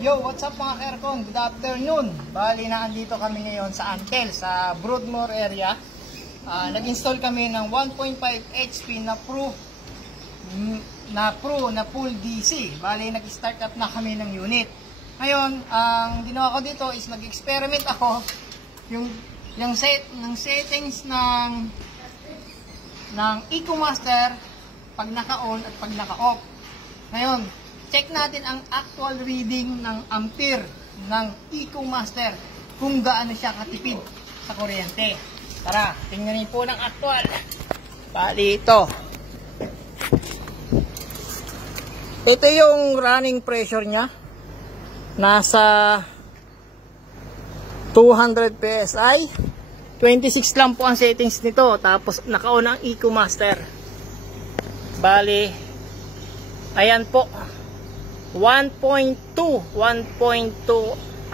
Yo, what's up mga ka-aircon? Good afternoon. Bali na andito kami ngayon sa Antel, sa Broadmoor area. Nag-install kami ng 1.5 HP na full DC. Bali nag-start up na kami ng unit. Ngayon, ang ginawa ko dito is nag-experiment ako yung settings ng EcoMaster pag naka-on at pag naka-off. Ngayon, check natin ang actual reading ng ampere ng EcoMaster kung gaano siya katipid sa kuryente. Tara, tingnan po ng actual. Bali ito. Ito yung running pressure niya. Nasa 200 PSI. 26 lang po ang settings nito. Tapos naka-on ang EcoMaster. Bali, ayan po. 1.2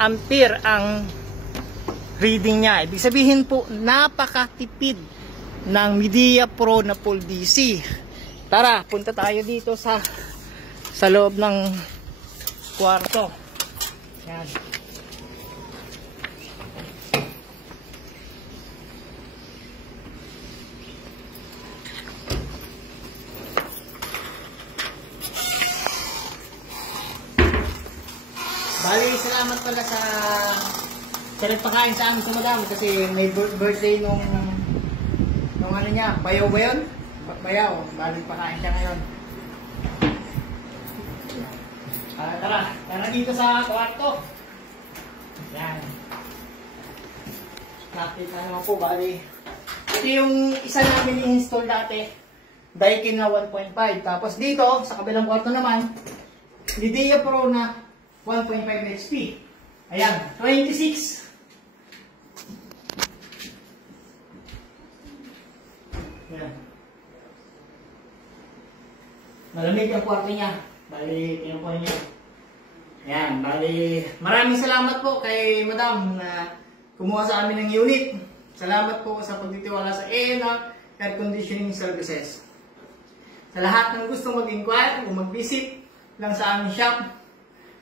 ampere ang reading niya. Ibig sabihin po, napakatipid ng Midea Pro na full DC. Tara, punta tayo dito sa loob ng kwarto. Yan. Bali, salamat pala sa nagpakain sa amin sa madam kasi may birthday nung ano niya, bayaw ba yun? Bayaw, bali pakain siya ngayon. Tara dito sa kwarto. Yan. Nakita naman po, bali. Ito yung isa namin i-install dati. Daikin na 1.5. Tapos dito, sa kabilang kwarto naman, Midea Pro na 1.5 HP. Ayan, 26. Ayan. Malamig ang kwarto niya. Bali, pinupunin niya. Ayan, bali, maraming salamat po kay Madam na kumuha sa amin ng unit. Salamat po sa pagtitiwala sa ENA Air Conditioning Services. Sa lahat ng gusto mag-inquire o mag-visit lang sa aming shop,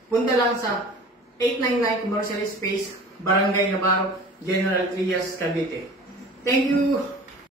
punta lang sa 899 Commercial Space, Barangay Navarro, General Trias, Cavite. Thank you!